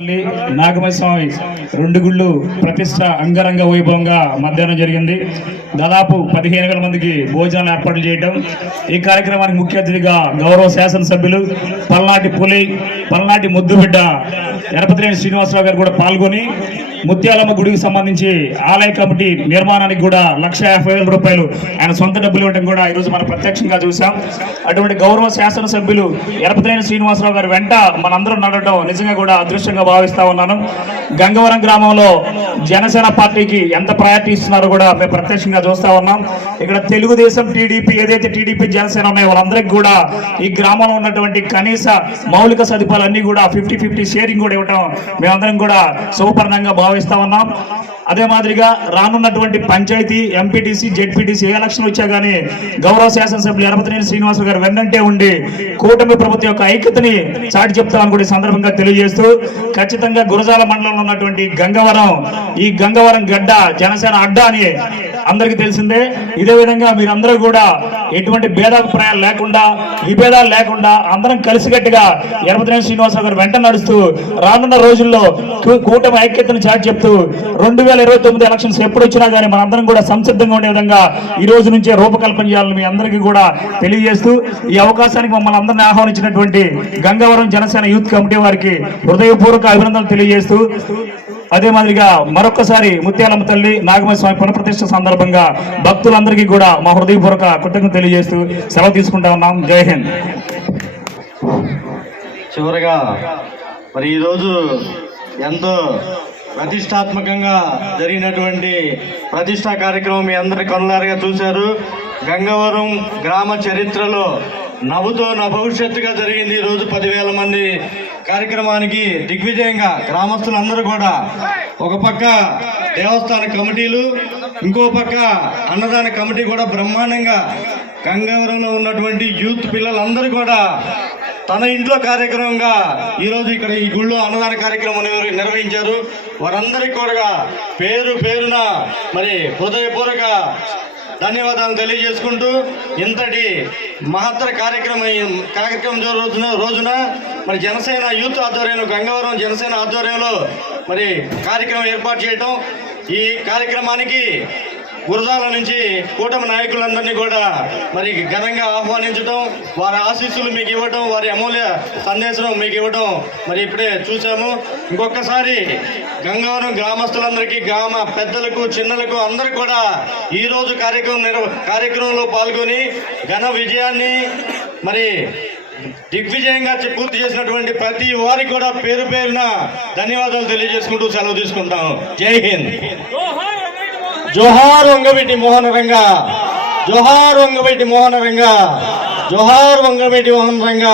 నాగమయ స్వామి రెండు గుళ్ళు ప్రతిష్ట అంగరంగ వైభవంగా మధ్యాహ్నం జరిగింది. దాదాపు పదిహేను వేల మందికి భోజనాలు ఏర్పాట్లు చేయడం ఈ కార్యక్రమానికి ముఖ్య అతిథిగా గౌరవ శాసనసభ్యులు పల్నాటి పులి పల్నాటి ముద్దుబిడ్డ ఎరపతిరేని శ్రీనివాసరావు గారు కూడా పాల్గొని ముత్యాలమ్మ గుడికి సంబంధించి ఆలయ కమిటీ నిర్మాణానికి కూడా లక్ష యాభై వేల రూపాయలు ఆయన సొంత డబ్బులు ఇవ్వడం కూడా ఈరోజు మనం ప్రత్యక్షంగా చూసాం. అటువంటి గౌరవ శాసనసభ్యులు ఎరపతిరేని శ్రీనివాసరావు గారి వెంట మనందరం నడటం నిజంగా కూడా అదృష్టంగా భావిస్తా ఉన్నాను. గంగవరం గ్రామంలో జనసేన పార్టీకి ఎంత ప్రయారిటీ ఇస్తున్నారో కూడా మేము ప్రత్యక్షంగా చూస్తా ఉన్నాం. ఇక్కడ తెలుగుదేశం టీడీపీ ఏదైతే టీడీపీ జనసేన ఉన్నాయో వాళ్ళందరికీ కూడా ఈ గ్రామంలో ఉన్నటువంటి కనీస మౌలిక సదుపాయాలన్నీ కూడా ఫిఫ్టీ ఫిఫ్టీ షేరింగ్ కూడా ఇవ్వటం మేమందరం కూడా సుపర్ణంగా భావిస్తా ఉన్నాం. అదే మాదిరిగా రానున్నటువంటి పంచాయతీ ఎంపీటీసీ జెడ్పీటీసీ ఏ ఎలక్షన్ వచ్చా కానీ గౌరవ శాసనసభ్యులు ఎరపతినేని శ్రీనివాసరావు గారు వెన్నంటే ఉండి కూటమి ప్రభుత్వం యొక్క ఐక్యతని చాటి చెప్తామని కూడా సందర్భంగా తెలియజేస్తూ ఖచ్చితంగా గురజాల మండలంలో ఉన్నటువంటి గంగవరం ఈ గంగవరం గడ్డ జనసేన అడ్డా అని అందరికీ తెలిసిందే. ఇదే విధంగా మీరందరూ కూడా ఎటువంటి భేదాభిప్రాయాలు లేకుండా విభేదాలు లేకుండా అందరం కలిసికట్టుగా ఎరపతినేని శ్రీనివాసరావు గారు వెంట నడుస్తూ రానున్న రోజుల్లో కూటమి ఐక్యతను చాటి చెప్తూ రెండు వేల ఇరవై తొమ్మిది ఎలక్షన్స్ ఎప్పుడు వచ్చినా కానీ మనందరం కూడా సంసిద్ధంగా ఉండే విధంగా ఈ రోజు నుంచే రూపకల్పన చేయాలని మీ అందరికీ కూడా తెలియజేస్తూ ఈ అవకాశానికి మమ్మల్ని అందరినీ ఆహ్వానించినటువంటి గంగవరం జనసేన యూత్ కమిటీ వారికి హృదయపూర్వక అభినందనలు తెలియజేస్తూ అదే మాదిరిగా మరొకసారి ముత్యాలమ్మ తల్లి నాగమయ స్వామి పునఃప్రతిష్ఠ సందర్భంగా భక్తులందరికీ కూడా మా హృదయపూర్వక కృతజ్ఞత తెలియజేస్తూ సెలవు తీసుకుంటా ఉన్నాం. జై హింద్. చివరగా మరి ఈరోజు ఎంతో ప్రతిష్టాత్మకంగా జరిగినటువంటి ప్రతిష్టా కార్యక్రమం మీ అందరి కనులారుగా చూశారు. గంగవరం గ్రామ చరిత్రలో నవ్వుతో నా భవిష్యత్తుగా జరిగింది ఈ రోజు పదివేల మంది కార్యక్రమానికి దిగ్విజయంగా గ్రామస్తులందరూ కూడా ఒక పక్క దేవస్థాన కమిటీలు ఇంకో పక్క అన్నదాన కమిటీ కూడా బ్రహ్మాండంగా గంగవరంలో ఉన్నటువంటి యూత్ పిల్లలందరూ కూడా తన ఇంట్లో కార్యక్రమంగా ఈరోజు ఇక్కడ ఈ గుళ్ళో అన్నదాన కార్యక్రమం నిర్వహించారు. వారందరికీ కూడా పేరు పేరున మరి హృదయపూర్వక ధన్యవాదాలు తెలియజేసుకుంటూ ఇంతటి మహత్తర కార్యక్రమం కార్యక్రమం రోజున రోజున మరి జనసేన యూత్ ఆధ్వర్యంలో గంగవరం జనసేన ఆధ్వర్యంలో మరి కార్యక్రమం ఏర్పాటు చేయటం ఈ కార్యక్రమానికి గురజాల నుంచి కూటమి నాయకులందరినీ కూడా మరి ఘనంగా ఆహ్వానించడం వారి ఆశీస్సులు మీకు ఇవ్వడం వారి అమూల్య సందేశం మీకు ఇవ్వడం మరి ఇప్పుడే చూసాము ఇంకొకసారి గంగవరం గ్రామస్తులందరికీ గ్రామ పెద్దలకు చిన్నలకు అందరికి కూడా ఈరోజు కార్యక్రమం నిర్వ కార్యక్రమంలో పాల్గొని ఘన విజయాన్ని మరి దిగ్విజయంగా పూర్తి చేసినటువంటి ప్రతి వారికి కూడా పేరు పేరున ధన్యవాదాలు తెలియజేసుకుంటూ సెలవు తీసుకుంటాం. జై హింద్. జోహార్ వంగవీటి మోహన రంగ జోహార్ వంగవీటి మోహన రంగ జోహార్ వంగవీటి మోహన రంగ